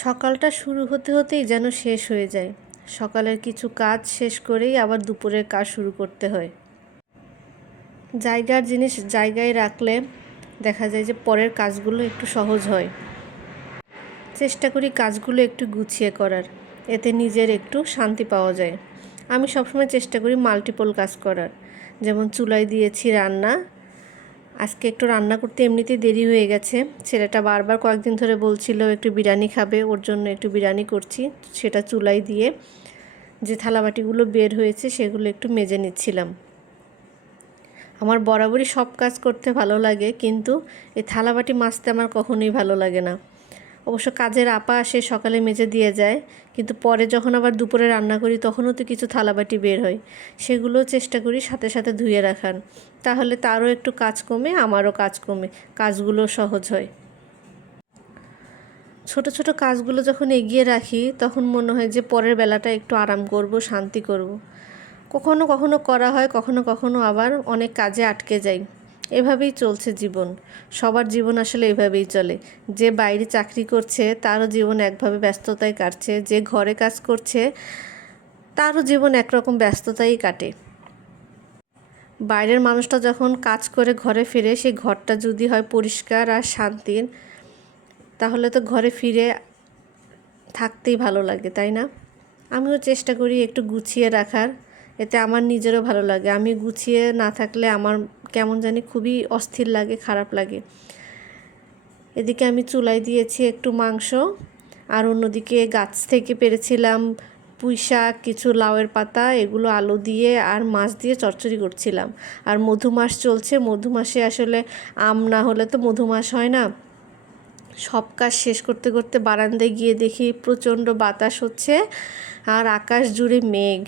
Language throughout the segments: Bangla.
সকালটা শুরু হতে হতেই যেন শেষ হয়ে যায়। সকালের কিছু কাজ শেষ করেই আবার দুপুরের কাজ শুরু করতে হয়। জায়গার জিনিস জায়গায় রাখলে দেখা যায় যে পরের কাজগুলো একটু সহজ হয়। চেষ্টা করি কাজগুলো একটু গুছিয়ে করার, এতে নিজের একটু শান্তি পাওয়া যায়। আমি সবসময় চেষ্টা করি মাল্টিপল কাজ করার, যেমন চুলায় দিয়েছি রান্না। আজকে একটু রান্না করতে এমনিতেই দেরি হয়ে গেছে। ছেলেটা বারবার কয়েকদিন ধরে বলছিল একটু বিরিয়ানি খাবে, ওর জন্য একটু বিরিয়ানি করছি। সেটা চুলায় দিয়ে যে থালাবাটিগুলো বের হয়েছে সেগুলো একটু মেজে নিচ্ছিলাম। আমার বরাবরই সব কাজ করতে ভালো লাগে, কিন্তু এই থালাবাটি মাজতে আমার কখনোই ভালো লাগে না। অবশ্য কাজের আপা আসে, সকালে মেজে দিয়ে যায়, কিন্তু পরে যখন আবার দুপুরে রান্না করি তখনও তো কিছু থালাবাটি বের হয়, সেগুলো চেষ্টা করি সাথে সাথে ধুয়ে রাখার। তাহলে তারও একটু কাজ কমে, আমারও কাজ কমে, কাজগুলো সহজ হয়। ছোট ছোট কাজগুলো যখন এগিয়ে রাখি তখন মনে হয় যে পরের বেলাটা একটু আরাম করব, শান্তি করব। কখনো কখনো করা হয়, কখনো কখনো আবার অনেক কাজে আটকে যাই। এভাবেই চলছে জীবন। সবার জীবন আসলে এভাবেই চলে। যে বাইরে চাকরি করছে তারও জীবন একভাবে ব্যস্ততায় কাটছে, যে ঘরে কাজ করছে তারও জীবন একরকম ব্যস্ততাই কাটে। বাইরের মানুষটা যখন কাজ করে ঘরে ফিরে, সেই ঘরটা যদি হয় পরিষ্কার আর শান্তির, তাহলে তো ঘরে ফিরে থাকতেই ভালো লাগে, তাই না? আমিও চেষ্টা করি একটু গুছিয়ে রাখার, এতে আমার নিজেরও ভালো লাগে। আমি গুছিয়ে না থাকলে আমার কেমন জানি খুবই অস্থির লাগে, খারাপ লাগে। এদিকে আমি চুলায় দিয়েছি একটু মাংস, আর অন্যদিকে গাছ থেকে পেরেছিলাম পুঁই শাক, কিছু লাউয়ের পাতা, এগুলো আলু দিয়ে আর মাছ দিয়ে চচ্চড়ি করছিলাম। আর মধুমাস চলছে, মধুমাসে আসলে আম না হলে তো মধুমাস হয় না। সব কাজ শেষ করতে করতে বারান্দায় গিয়ে দেখি প্রচণ্ড বাতাস হচ্ছে আর আকাশ জুড়ে মেঘ।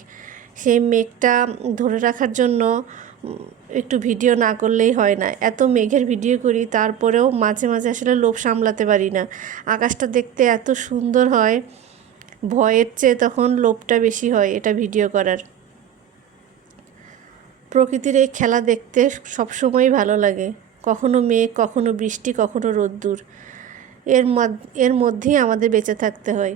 সেই মেঘটা ধরে রাখার জন্য একটু ভিডিও না করলেই হয় না। এত মেঘের ভিডিও করি, তারপরেও মাঝে মাঝে আসলে লোভ সামলাতে পারি না। আকাশটা দেখতে এত সুন্দর হয়, ভয়ের চেয়ে তখন লোভটা বেশি হয় এটা ভিডিও করার। প্রকৃতির এই খেলা দেখতে সবসময়ই ভালো লাগে। কখনো মেঘ, কখনো বৃষ্টি, কখনো রোদ্দুর, এর মধ্যেই আমাদের বেঁচে থাকতে হয়।